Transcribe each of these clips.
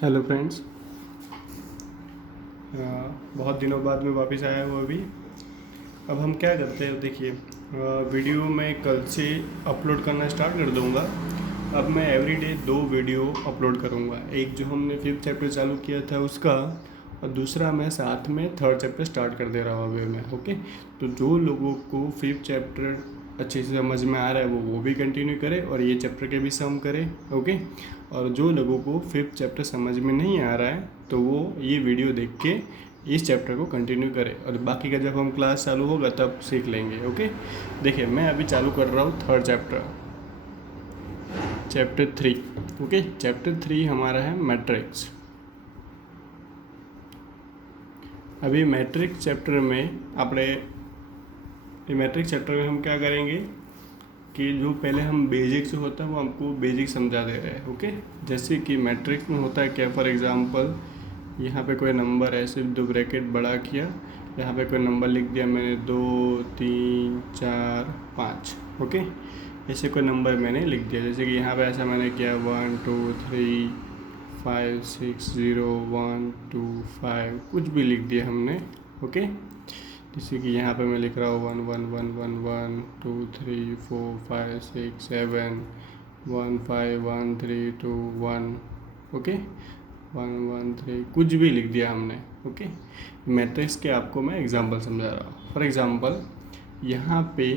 Hello friends. बहुत दिनों बाद मैं वापस आया हूँ अभी। अब हम क्या करते हैं, देखिए, वीडियो मैं कल से अपलोड करना स्टार्ट कर दूँगा। अब मैं एवरीडे 2 वीडियो अपलोड करूँगा, एक जो हमने 5th चैप्टर चालू किया था उसका, और दूसरा मैं साथ में 3rd चैप्टर स्टार्ट कर दे रहा हूँ अभी मैं। ओके, तो जो लोगों को 5th चैप्टर अच्छे से समझ में आ रहा है वो भी कंटिन्यू करे और ये चैप्टर के भी सम करे। ओके, और जो लोगों को 5th चैप्टर समझ में नहीं आ रहा है तो वो ये वीडियो देख के इस चैप्टर को कंटिन्यू करें, और बाकी का जब हम क्लास चालू होगा तब सीख लेंगे। ओके, देखिए मैं अभी चालू कर रहा हूँ 3rd chapter, chapter 3। Okay, chapter 3 हमारा है मैट्रिक्स। अभी मैट्रिक्स चैप्टर में मैट्रिक्स चैप्टर में हम क्या करेंगे कि जो पहले हम बेसिक से होता है वो हमको बेसिक समझा दे रहे हैं। ओके, जैसे कि मैट्रिक्स में होता है क्या, फॉर एग्जांपल यहाँ पे कोई नंबर है, सिर्फ 2 ब्रैकेट बड़ा किया, यहाँ पे कोई नंबर लिख दिया मैंने 2 3 4 5। ओके, ऐसे कोई नंबर मैंने लिख दिया, जैसे कि यहाँ पे ऐसा मैंने किया 1 2 3 5 6 0 1 2 5, कुछ भी लिख दिया हमने। ओके, जैसे कि यहाँ पे मैं लिख रहा हूँ 1 1 1 1 1 2 3 4 5 6 7 1 5 1 3 2 1। ओके, 1 1 3 कुछ भी लिख दिया हमने। ओके, मैट्रिक्स के आपको मैं एग्जांपल समझा रहा हूँ। फॉर एग्जांपल यहाँ पे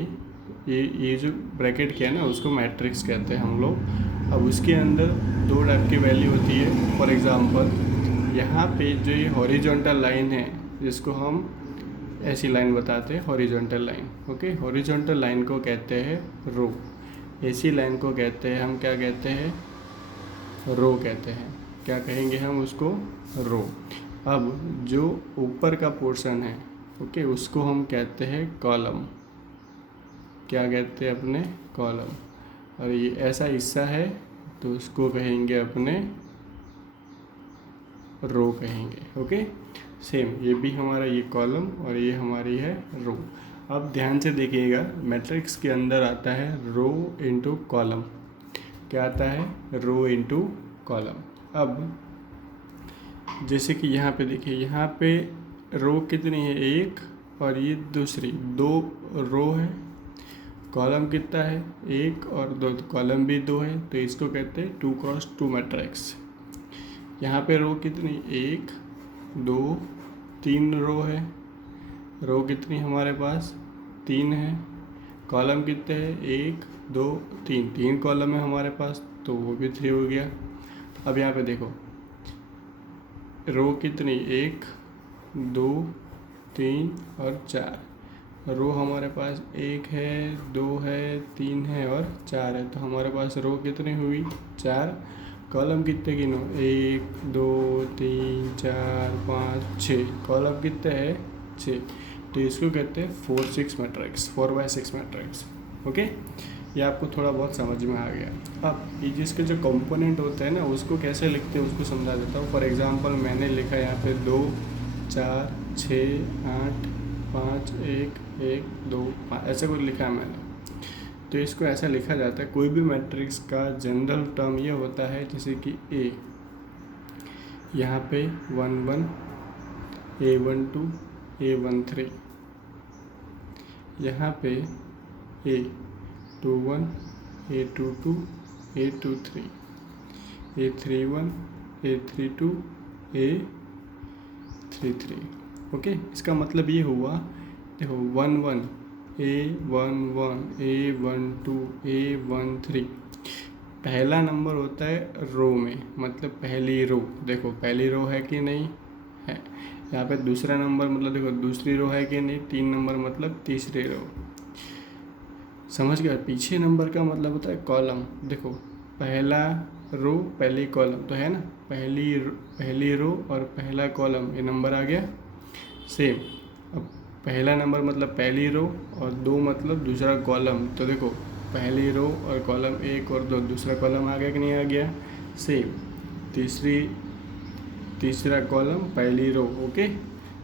ये जो ब्रैकेट किया है ना उसको मैट्रिक्स कहते हैं हम लोग। अब उसके अंदर 2 टाइप की वैल्यू होती है। फॉर एग्जांपल यहाँ पे जो ये हॉरिजॉन्टल लाइन है जिसको हम ऐसी लाइन बताते हैं horizontal line. Okay, horizontal line को कहते हैं रो, ऐसी लाइन को कहते हैं हम क्या कहते हैं, रो कहते हैं। क्या कहेंगे हम उसको, रो। अब जो ऊपर का पोर्शन है, ओके, उसको हम कहते हैं कॉलम। क्या कहते हैं अपने, कॉलम। और ये ऐसा हिस्सा है तो उसको कहेंगे अपने रो कहेंगे। ओके, सेम ये भी हमारा ये कॉलम और ये हमारी है रो। अब ध्यान से देखिएगा, मैट्रिक्स के अंदर आता है रो इंटू कॉलम। क्या आता है, रो इंटू कॉलम। अब जैसे कि यहाँ पे देखिए, यहाँ पे रो कितनी है, 1, और ये दूसरी 2 रो है। कॉलम कितना है, 1 और 2, तो कॉलम भी 2 है, तो इसको कहते हैं 2 क्रॉस 2 मैट्रिक्स। यहाँ पे रो कितनी, 1 2 3 रो है। रो कितनी हमारे पास, 3 है। कॉलम कितने हैं, 1 2 3 कॉलम है हमारे पास, तो वो भी 3 हो गया। अब यहाँ पे देखो रो कितनी, 1 2 3 और 4। रो हमारे पास 1 है, 2 है, 3 है और 4 है, तो हमारे पास रो कितनी हुई, 4। कॉलम कितने गिनो, 1 2 3 4 5 6, कॉलम कितने हैं, 6। तो इसको कहते हैं 4 6 मैट्रिक्स, 4x6 मैट्रिक्स। ओके, ये आपको थोड़ा बहुत समझ में आ गया। अब ये जिसके जो कंपोनेंट होता है ना उसको कैसे लिखते हैं उसको समझा देता हूँ। फॉर एग्जांपल मैंने लिखा यहाँ पे 2 4 6 8 5 1 1 2 5, ऐसा कुछ लिखा है मैंने। तो इसको ऐसा लिखा जाता है, कोई भी मैट्रिक्स का जनरल टर्म ये होता है, जैसे कि ए, यहाँ पे 1 1 A1 2 A1 3, यहाँ पे A2 1 A2 2 A2 3 A3 1 A3 2 A3 3। Okay, इसका मतलब ये हुआ, देखो 1 1 A1 1 A1 2 A1 3, पहला नंबर होता है रो में, मतलब पहली रो। देखो पहली रो है कि नहीं है। यहाँ पे दूसरा नंबर मतलब देखो दूसरी रो है कि नहीं, 3 नंबर मतलब तीसरी रो। समझ गया, पीछे नंबर का मतलब होता है कॉलम। देखो पहला रो पहली कॉलम तो है ना, पहली रो और पहला कॉलम, ये नंबर आ गया सेम। अब पहला नंबर मतलब पहली रो और 2 मतलब दूसरा कॉलम, तो देखो पहली रो और कॉलम 1 और 2, दूसरा कॉलम आ गया कि नहीं आ गया, सेम। तीसरा कॉलम पहली रो। ओके,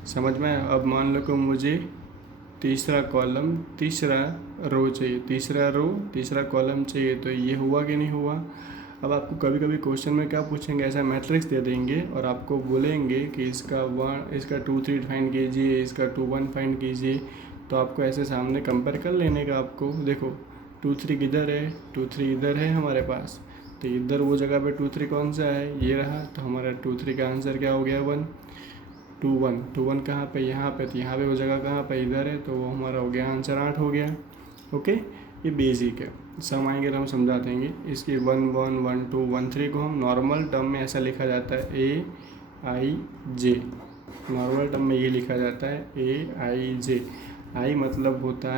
समझ में आया। अब मान लो कि मुझे तीसरा कॉलम तीसरा रो चाहिए, तीसरा रो तीसरा कॉलम चाहिए, तो ये हुआ कि नहीं हुआ। अब आपको कभी कभी क्वेश्चन में क्या पूछेंगे, ऐसा मैट्रिक्स दे देंगे और आपको बोलेंगे कि इसका 2 3 फाइंड कीजिए, इसका 2 1 फाइंड कीजिए। तो आपको ऐसे सामने कंपेयर कर लेने का। आपको देखो 2 3 किधर है, 2 3 इधर है हमारे पास, तो इधर वो जगह पे 2 3 कौन सा है, ये रहा। तो हमारा 2 3 का आंसर क्या हो गया 1। 2 1 कहाँ पे, यहाँ पे, तो यहाँ पे वो जगह कहाँ पे, इधर है, तो वो हमारा हो गया आंसर 8 हो गया। ओके, ये बेसिक है। सम आएंगे तो हम समझा देंगे। इसकी 1 1 1 2 1 3 को हम नॉर्मल टर्म में ऐसा लिखा जाता है AIJ। नॉर्मल टर्म में ये लिखा जाता है AIJ। आई मतलब होता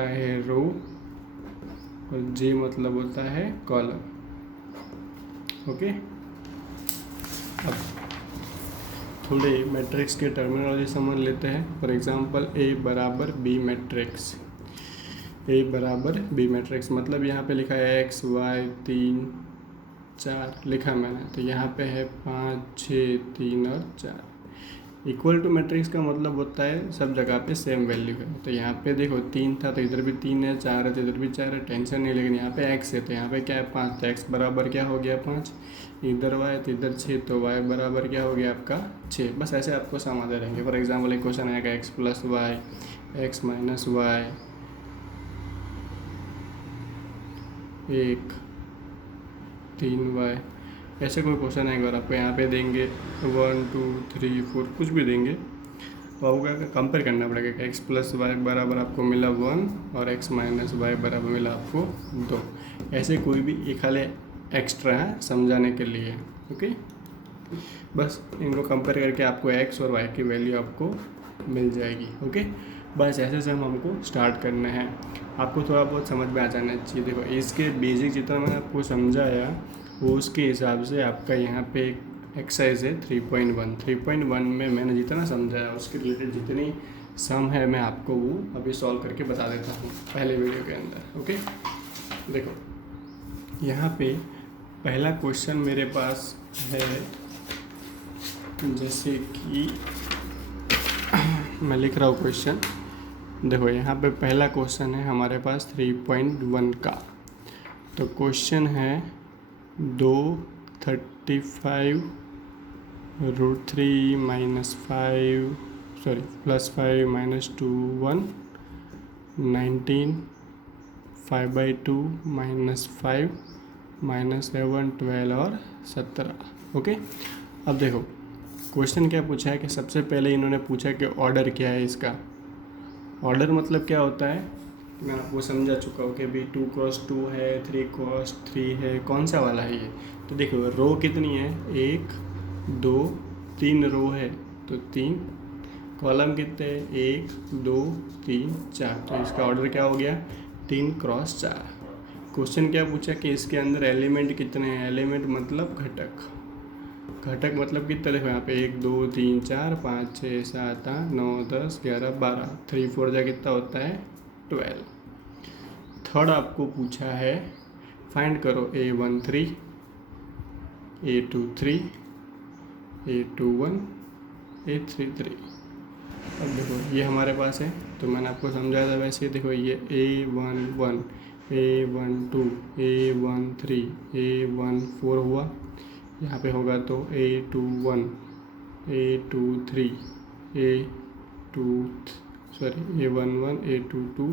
है रो और जे मतलब होता है कॉलम। ओके, अब थोड़े मैट्रिक्स के टर्मिनोलॉजी समझ लेते हैं। फॉर एग्जांपल A बराबर B मैट्रिक्स। A बराबर B मैट्रिक्स मतलब यहाँ पे लिखा है x y 3 4 लिखा मैंने, तो यहाँ पे है 5 6 3 और 4। इक्वल टू मैट्रिक्स का मतलब होता है सब जगह पे सेम वैल्यू है। तो यहाँ पे देखो 3 था तो इधर भी 3 है, 4 है तो इधर भी 4 है, टेंशन नहीं। लेकिन यहाँ पे x है तो यहाँ पे क्या है 5, तो x बराबर क्या हो गया 5। इधर y तो इधर 6, तो y बराबर क्या हो गया आपका 6। बस ऐसे आपको समाते रहेंगे। फॉर एग्जाम्पल एक क्वेश्चन आएगा x plus Y, x minus Y, 1 3y, ऐसे कोई क्वेश्चन आएगा और आपको यहाँ पे देंगे 1 2 3 4 कुछ भी देंगे, तो आपको क्या कंपेयर करना पड़ेगा। x प्लस वाई बराबर आपको मिला 1 और x माइनस वाई बराबर मिला आपको 2। ऐसे कोई भी एक खाली एक्स्ट्रा है समझाने के लिए। ओके, बस इनको कंपेयर करके आपको x और y की वैल्यू आपको मिल जाएगी। ओके, बस ऐसे से हमको स्टार्ट करना है। आपको थोड़ा बहुत समझ में आ जाना चाहिए। देखो इसके बेसिक जितना मैंने आपको समझाया वो उसके हिसाब से आपका यहाँ पे एक्सरसाइज है 3.1। 3.1 में मैंने जितना समझाया उसके रिलेटेड जितनी सम है मैं आपको वो अभी सॉल्व करके बता देता हूँ पहले वीडियो के अंदर। ओके, देखो यहाँ पे पहला क्वेश्चन मेरे पास है, जैसे कि मैं लिख रहा हूँ क्वेश्चन। देखो यहाँ पे पहला क्वेश्चन है हमारे पास 3.1 का। तो क्वेश्चन है 235 √3 minus 5 plus 5 minus 2 1 19 5/2 minus 5 minus 7 12 और 17। ओके, अब देखो क्वेश्चन क्या पूछा है कि सबसे पहले इन्होंने पूछा कि ऑर्डर क्या है इसका। ऑर्डर मतलब क्या होता है मैं आपको समझा चुका हूँ कि भाई 2 क्रॉस 2 है, 3 क्रॉस 3 है, कौन सा वाला है ये। तो देखो रो कितनी है, 1 2 3 रो है तो 3, कॉलम कितने हैं 1 2 3 4, तो इसका ऑर्डर क्या हो गया 3 क्रॉस 4। क्वेश्चन क्या पूछा कि इसके अंदर एलिमेंट कितने हैं, एलिमेंट मतलब घटक। घटक मतलब कितना, देखो यहाँ पे 1 2 3 4 5 6 7 8 9 10 11 12, 3 4 जा कितना होता है 12। थर्ड आपको पूछा है फाइंड करो A13 A23 A21 A33। अब देखो ये हमारे पास है तो मैंने आपको समझाया था वैसे। देखो ये A11 A12 A13 A14 हुआ, यहाँ पे होगा तो A21 A23 A11 A22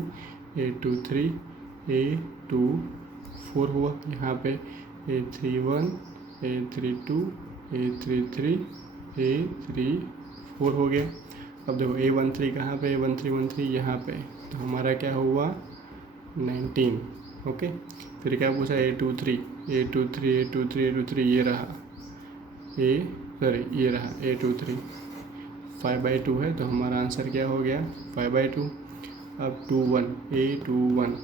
A23 A24 हुआ, यहाँ पे A31 A32 A33 A34 हो गया। अब देखो A13 कहाँ पे, A13 यहाँ पे, तो हमारा क्या हुआ 19। ओके, फिर क्या पूछा A23 ये रहा ये रहा A23 5/2 है तो हमारा आंसर क्या हो गया 5/2। अब 21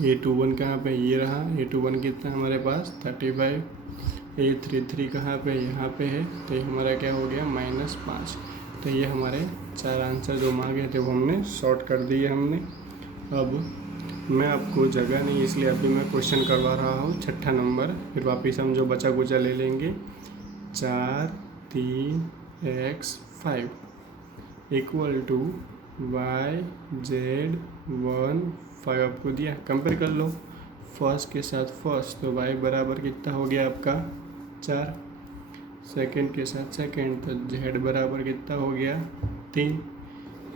A21 कहाँ पे, ये रहा A21 कितना हमारे पास 35। A33 कहाँ पे, यहाँ पे है, तो ये हमारा क्या हो गया -5। तो ये हमारे 4 आंसर जो मांगे थे वो हमने शॉर्ट कर दिए हमने। अब मैं आपको जगह नहीं इसलिए अभी मैं क्वेश्चन करवा रहा हूँ 6ठा नंबर, फिर वापिस हम जो बचा कुचा ले लेंगे। 4 3 x 5 equal to y z 1 5 आपको दिया, कंपेयर कर लो फर्स्ट के साथ फर्स्ट, तो y बराबर कितना हो गया आपका 4। सेकंड के साथ सेकंड, तो z बराबर कितना हो गया 3।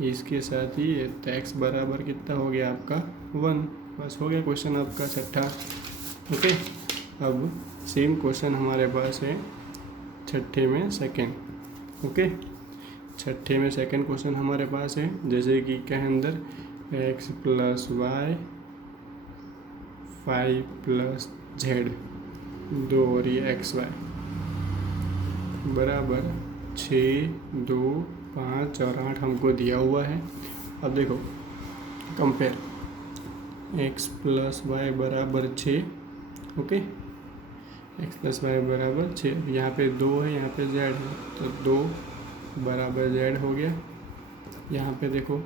इसके साथ ही तो x बराबर कितना हो गया आपका 1। बस हो गया क्वेश्चन आपका छठा। ओके, अब सेम क्वेश्चन हमारे पास है छठे में सेकंड। ओके, छठे में सेकंड क्वेश्चन हमारे पास है, जैसे कि क्या अंदर x plus Y 5 plus Z 2 और ये एक्स वाई बराबर 6, 2, 5 और 8 हमको दिया हुआ है। अब देखो कंपेयर, x प्लस वाई बराबर 6। ओके, x प्लस वाई बराबर 6, यहाँ पे 2 है, यहाँ पे z है, तो 2 बराबर z हो गया। यहाँ पे देखो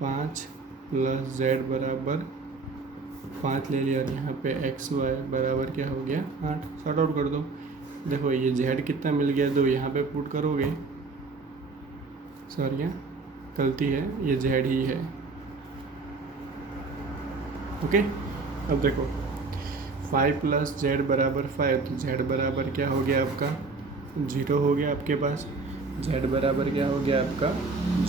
5 प्लस z बराबर 5 ले लिया, और यहाँ पे x वाई बराबर क्या हो गया 8। सॉर्ट आउट कर दो। देखो ये z कितना मिल गया 2, यहाँ पे पुट करोगे, सॉरी यहाँ गलती है, ये z ही है। ओके, अब देखो 5 प्लस जेड बराबर 5, तो z बराबर क्या हो गया आपका 0 हो गया आपके पास। z बराबर क्या हो गया आपका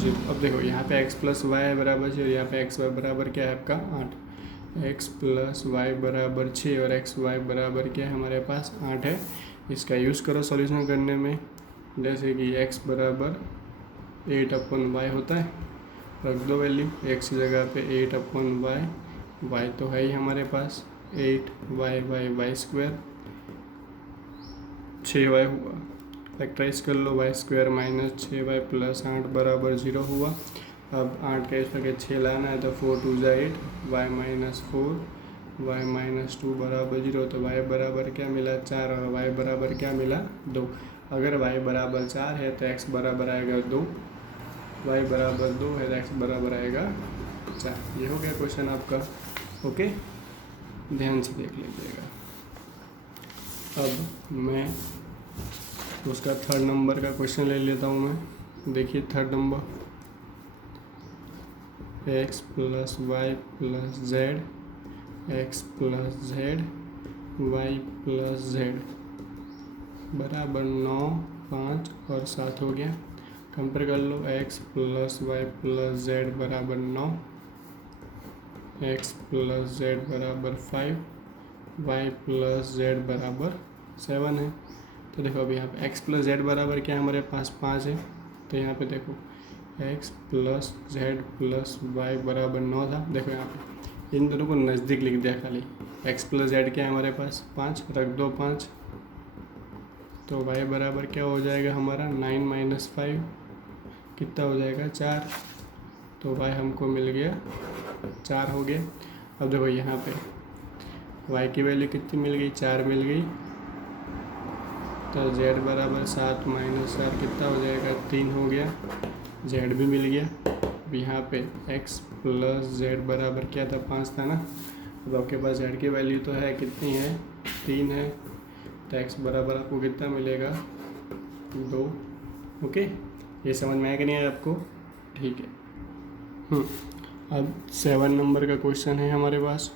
0। अब देखो यहाँ पे x प्लस वाई बराबर 6 और यहाँ पे x वाई बराबर क्या है आपका 8। x प्लस वाई बराबर 6 और x वाई बराबर क्या है हमारे पास 8 है। इसका यूज़ करो सॉल्यूशन करने में, जैसे कि x बराबर 8/y होता है, रख दो वैल्यू x की जगह पे 8/y, y तो है ही हमारे पास 8y स्क्वायर 6y हुआ। फैक्टराइज कर लो, y square minus 6y plus 8 बराबर 0 हुआ। अब 8 का इस पर 6 लाना है, तो 4 2 जा 8, y माइनस 4 y माइनस 2 बराबर 0, तो y बराबर क्या मिला 4 और y बराबर क्या मिला 2। अगर y बराबर 4 है तो x बराबर आएगा 2, y बराबर 2 है तो x बराबर आएगा 4। ये हो गया क्वेश्चन आपका। ओके, ध्यान से देख लीजिएगा। अब मैं उसका थर्ड नंबर का क्वेश्चन ले लेता हूँ मैं। देखिए third number, x plus Y plus Z x plus Z Y plus Z बराबर 9, 5 और 7 हो गया। कंपेयर कर लो, x plus Y plus Z बराबर 9, x प्लस जेड बराबर 5, y प्लस जेड बराबर 7 है। तो देखो अभी यहाँ पे x प्लस जेड बराबर क्या है हमारे पास 5 है, तो यहाँ पे देखो x plus Z plus Y बराबर 9 था। देखो यहाँ पे इन दोनों को नज़दीक लिख दिया खाली। x प्लस जेड क्या है हमारे पास 5, रख दो 5, तो y बराबर क्या हो जाएगा हमारा 9 माइनस 5 कितना हो जाएगा 4, तो y हमको मिल गया 4 हो गया। अब देखो यहाँ पे y की वैल्यू कितनी मिल गई 4 मिल गई, तो z बराबर 7 माइनस 4 कितना हो जाएगा 3 हो गया, z भी मिल गया। अब यहाँ पे x प्लस जेड बराबर क्या था 5 था ना, अब आपके पास z की वैल्यू तो है कितनी है 3 है, तो x बराबर आपको कितना मिलेगा 2। ओके, ये समझ में आया कि नहीं आया आपको? ठीक है। अब 7 नंबर का क्वेश्चन है हमारे पास,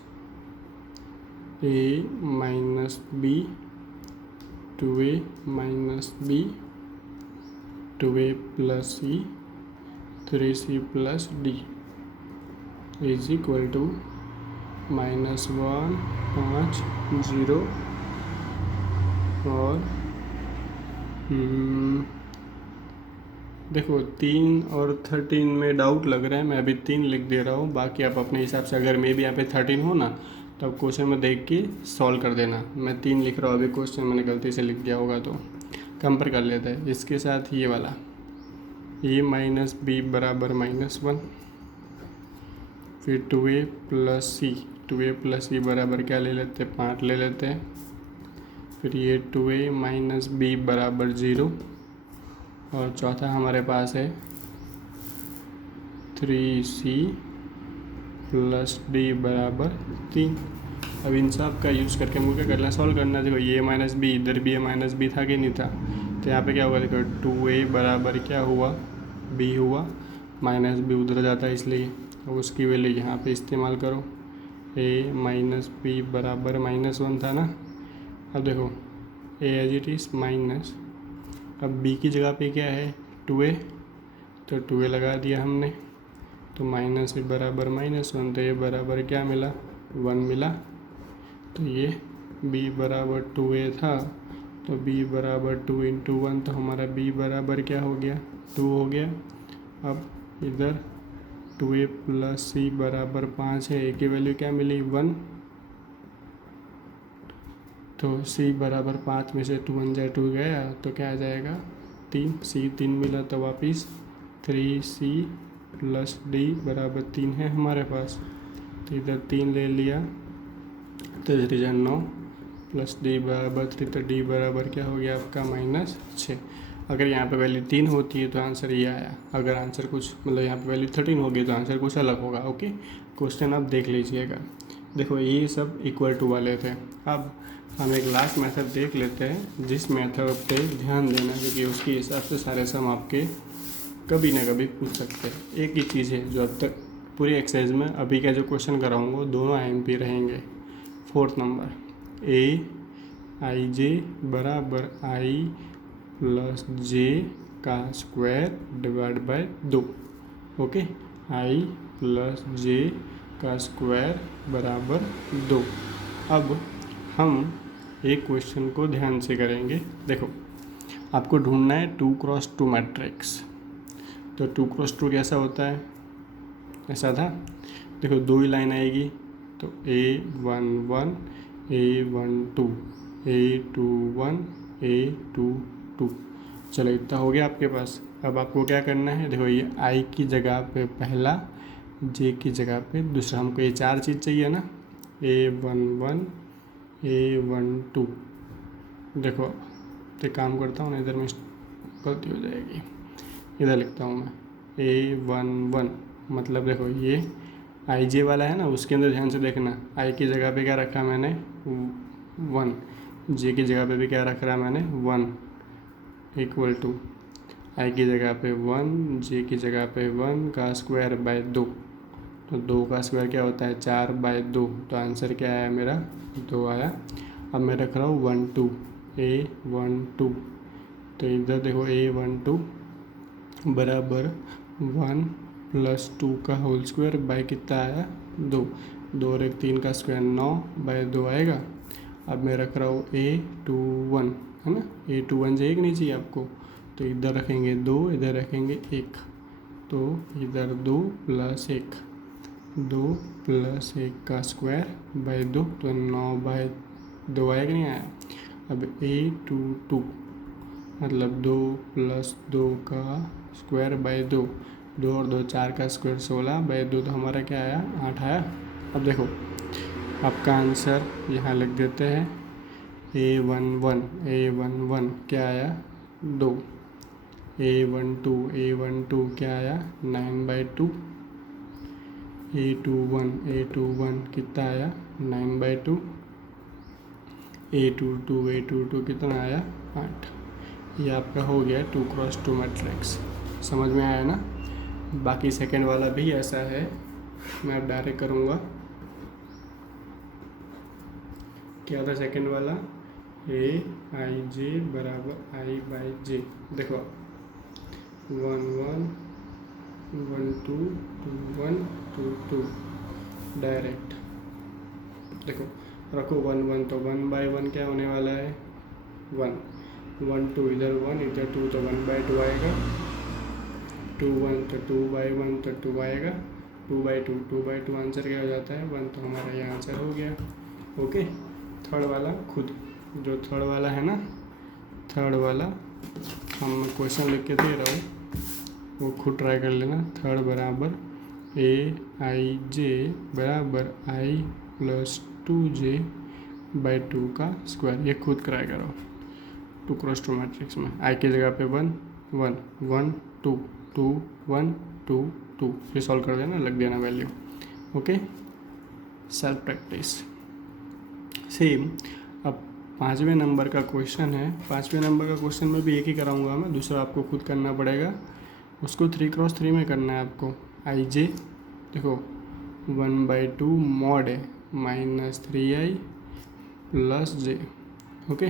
a minus B 2a minus B 2a plus C 3c plus D is equal to -1, 5, 0 और देखो 3 और 13 में डाउट लग रहा है, मैं अभी 3 लिख दे रहा हूँ, बाकी आप अपने हिसाब से, अगर मे भी यहाँ पे 13 हो ना तो आप क्वेश्चन में देख के सॉल्व कर देना। मैं 3 लिख रहा हूँ अभी, क्वेश्चन मैंने गलती से लिख दिया होगा तो कंपेयर कर लेते हैं इसके साथ ये वाला, a माइनस बी बराबर -1, फिर 2a प्लस सी, 2a प्लस सी बराबर क्या ले लेते हैं 5 ले लेते हैं, फिर ये 2a माइनस बी बराबर 0, और चौथा हमारे पास है 3c प्लस डी बराबर 3। अब इन सब का यूज़ करके मुझे क्या करना, सॉल्व करना। देखो ये माइनस बी, इधर भी माइनस बी था कि नहीं था, तो यहाँ पे क्या हुआ देखो 2a बराबर क्या हुआ b हुआ, माइनस बी उधर जाता है इसलिए, अब उसकी वैल्यू यहाँ पे इस्तेमाल करो, ए माइनस बी बराबर -1 था ना। अब देखो ए एज इट इज़ माइनस, अब बी की जगह पे क्या है 2a, तो 2a लगा दिया हमने, तो माइनस ए बराबर -1, तो ये बराबर क्या मिला 1 मिला। तो ये b बराबर 2a था, तो b बराबर 2 × 1, तो हमारा b बराबर क्या हो गया 2 हो गया। अब इधर 2a + c बराबर 5 है, a की वैल्यू क्या मिली 1, तो c बराबर 5 में से 2 1 जा 2 गया, तो क्या आ जाएगा 3, c 3 मिला, तो वापिस 3c + d बराबर 3 है हमारे पास, तो इधर 3 ले लिया, तो 3 9 + d बराबर 3, तो d बराबर क्या हो गया आपका -6। अगर यहाँ पे वैल्यू 3 होती है तो आंसर ये आया, अगर आंसर कुछ मतलब यहाँ पे वैल्यू 13 होगी तो आंसर कुछ अलग होगा। ओके, क्वेश्चन आप देख लीजिएगा। देखो ये सब इक्वल टू वाले थे। अब हम एक लास्ट मेथड देख लेते हैं, जिस मेथड पे ध्यान देना, क्योंकि उसके हिसाब से सारे सम आपके कभी ना कभी पूछ सकते हैं। एक ही चीज़ है जो अब तक पूरी एक्सरसाइज में अभी का जो क्वेश्चन कराऊंगा दोनों IMP रहेंगे। 4th नंबर aij बराबर i + j का square divide by 2। Okay, i + j का स्क्वायर बराबर 2। अब हम एक क्वेश्चन को ध्यान से करेंगे। देखो आपको ढूंढना है 2x2 मैट्रिक्स। तो 2x2 कैसा होता है, ऐसा था। देखो 2 ही लाइन आएगी, तो a11 a12 a21 a22। चलो इतना हो गया आपके पास। अब आपको क्या करना है, देखो ये i की जगह पे पहला, j की जगह पे दूसरा, हमको ये 4 चीज़ चाहिए ना, a11 a12। देखो तो काम करता हूँ ना, इधर में गलती हो जाएगी, इधर लिखता हूँ मैं a11, मतलब देखो ये ij वाला है ना, उसके अंदर ध्यान से देखना, i की जगह पे क्या रखा मैंने 1, j की जगह पे भी क्या रख रहा मैंने 1, इक्वल टू i की जगह पे 1, j की जगह पे 1 का स्क्वायर बाय 2। तो 2 का स्क्वायर क्या होता है 4/2, तो आंसर क्या आया मेरा 2 आया। अब मैं रख रहा हूँ 1 2 a12, तो इधर देखो a12 बराबर 1 + 2 का होल स्क्वायर बाय कितना आया 2, 2 और 1 3 का स्क्वायर 9/2 आएगा। अब मैं रख रहा हूँ a21, है ना, a21 से 1 नहीं चाहिए आपको, तो इधर रखेंगे 2, इधर रखेंगे 1, तो इधर 2 + 1, 2 + 1 का स्क्वायर बाय 2, तो 9/2 आया कि नहीं आया। अब a22 मतलब 2 + 2 का स्क्वायर बाय 2, 2 और 2 4 का स्क्वायर 16/2, तो हमारा क्या आया 8 आया। अब देखो आपका आंसर यहाँ लिख देते हैं, a11 क्या आया 2, a12 क्या आया 9/2, a21 कितना आया 9/2, a22 कितना आया 8। ये आपका हो गया 2x2 मैट्रिक्स। समझ में आया ना। बाकी सेकंड वाला भी ऐसा है, मैं अब डायरेक्ट करूँगा। क्या था सेकंड वाला, aij बराबर i/j। देखो 1 1 1 2 2 1 2 2 डायरेक्ट देखो रखो 1 1, तो 1/1 क्या होने वाला है 1 1 2, इधर 1 इधर 2, तो 1/2 आएगा। 2 1 तो 2/1 तो 2 आएगा, 2/2 2/2 आंसर क्या हो जाता है 1, तो हमारा ये आंसर हो गया। ओके, थर्ड वाला खुद, जो थर्ड वाला है ना, थर्ड वाला हम क्वेश्चन लिख के दे रहा हूँ, वो खुद ट्राई कर लेना। थर्ड बराबर aij बराबर i + 2j/2 का स्क्वायर, ये खुद ट्राई करो 2x2 मैट्रिक्स में। i की जगह पे 1 1 1 2 2 1 2 2, ये सॉल्व कर देना, लग देना value. Okay, self practice same. अब 5वें नंबर का क्वेश्चन है। 5वें नंबर का क्वेश्चन में भी एक ही कराऊंगा मैं, दूसरा आपको खुद करना पड़ेगा। उसको 3x3 में करना है आपको। i j देखो 1/2 मॉड है, minus 3i plus j। Okay,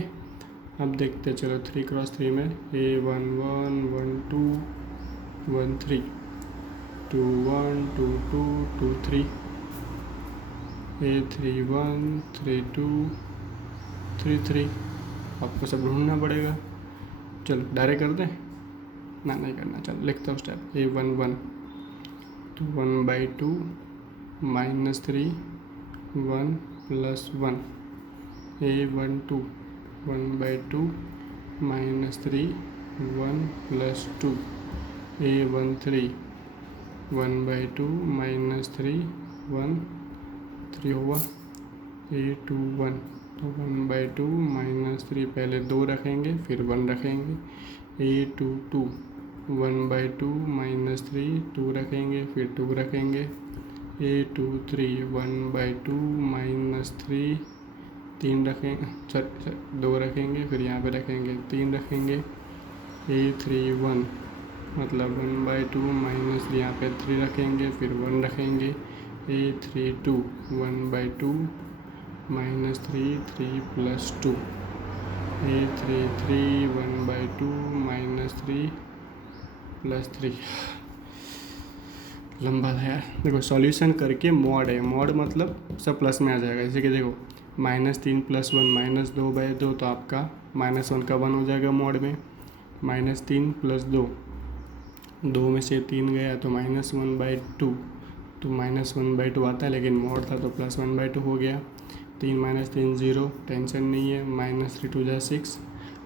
अब देखते चलो 3 क्रॉस 3 में a1 1 1 2 1 3 2 1 2 2 2 3 a3 1 3 2 3 3। आपको सब ढूंढना पड़ेगा। चलो डायरेक्ट कर दें ना, नहीं करना। चलो लिखता हूँ स्टेप a1 1 तो 1/2 minus 3 1 plus 1 a1 2 1/2 minus 3 1 plus 2 a1 3 1/2 minus 3 1 3 हुआ a2 1 तो 1/2 माइनस 3 पहले 2 रखेंगे फिर 1 रखेंगे a2 2 1/2 माइनस 3 2 रखेंगे फिर 2 रखेंगे a2 3 1/2 माइनस 3 3 रखेंगे 2 रखेंगे फिर यहाँ पे रखेंगे 3 रखेंगे a3 1 मतलब 1/2 माइनस यहाँ पे 3 रखेंगे फिर 1 रखेंगे a3 2 1/2 minus 3 3 plus 2 a3 3 1/2 minus 3 plus 3। लंबा था यार। देखो सॉल्यूशन करके मॉड है, मॉड मतलब सब प्लस में आ जाएगा। जैसे कि देखो -3 + 1 -2/2 तो आपका -1 का 1 हो जाएगा मॉड में। -3 + 2 2 में से 3 गया तो -1/2 तो -1/2 आता है, लेकिन मॉड था तो +1/2 हो गया। 3 - 3 0, टेंशन नहीं है। -3 2 = 6,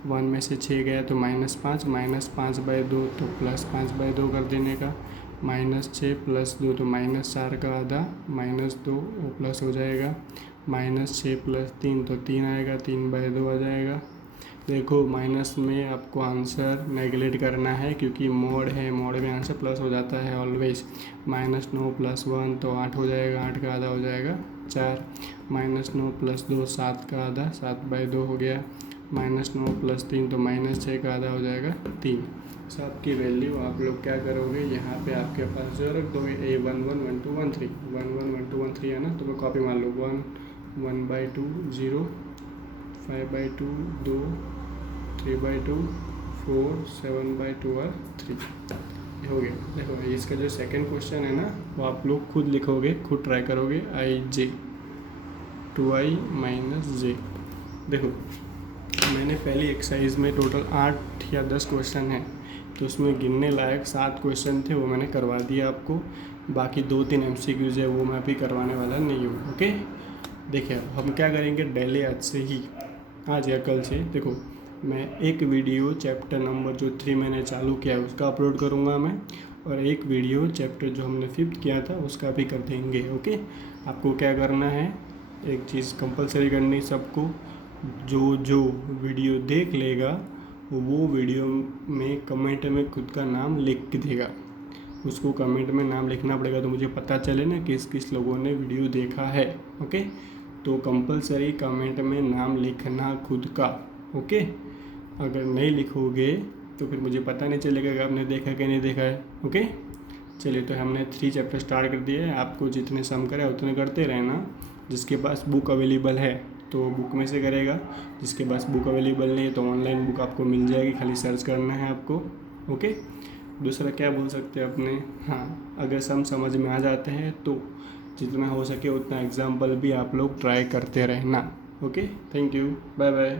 1 में से 6 गया तो -5 -5/2 तो +5/2 कर देने का। -6 + 2 तो -4 का आधा -2 वो प्लस हो जाएगा। -6 + 3 तो 3 आएगा, 3/2 आ जाएगा। देखो माइनस में आपको आंसर नेगलेक्ट करना है क्योंकि मोड है, मोड में आंसर प्लस हो जाता है ऑलवेज। -9 + 1 तो 8 हो जाएगा, 8 का आधा हो जाएगा 4। -9 + 2 7 का आधा 7/2 हो गया। -9 + 3 तो -6 का आधा हो जाएगा 3। सब की वैल्यू आप लोग क्या करोगे, यहाँ पे आपके पास जो रख दोगे a1 1 1 2 1 3 1 1 1 2 1 3 है ना, तो मैं कॉपी मार लो 1 1/2 0 5/2 2 3/2 4 7/2 और 3 हो गया। देखो इसका जो सेकंड क्वेश्चन है ना वो आप लोग खुद लिखोगे, खुद ट्राई करोगे। ij 2i - j। देखो मैंने पहली एक्सरसाइज में टोटल 8 या 10 क्वेश्चन हैं, तो उसमें गिनने लायक 7 क्वेश्चन थे, वो मैंने करवा दिया आपको। बाकी 2-3 MCQs है वो मैं अभी करवाने वाला नहीं हूँ। ओके, देखिए हम क्या करेंगे डेली आज से ही, आज या कल से देखो मैं एक वीडियो चैप्टर नंबर जो 3 मैंने चालू किया है उसका अपलोड करूँगा मैं, और एक वीडियो चैप्टर जो हमने 5th किया था उसका भी कर देंगे। ओके, आपको क्या करना है, एक चीज़ कंपलसरी करनी सबको, जो वीडियो देख लेगा वो वीडियो में कमेंट में खुद का नाम लिख के देगा। उसको कमेंट में नाम लिखना पड़ेगा तो मुझे पता चले ना किस किस लोगों ने वीडियो देखा है। ओके, तो कंपलसरी कमेंट में नाम लिखना खुद का। ओके, अगर नहीं लिखोगे तो फिर मुझे पता नहीं चलेगा कि आपने देखा कि नहीं देखा है। ओके, चलिए तो हमने 3 चैप्टर स्टार्ट कर दिए हैं। आपको जितने सम करे उतने करते रहना। जिसके पास बुक अवेलेबल है तो बुक में से करेगा, जिसके पास बुक अवेलेबल नहीं है तो ऑनलाइन बुक आपको मिल जाएगी, खाली सर्च करना है आपको। ओके, दूसरा क्या बोल सकते हैं अपने, हाँ अगर सम समझ में आ जाते हैं तो जितना हो सके उतना एग्जाम्पल भी आप लोग ट्राई करते रहना। Okay, thank you, bye bye.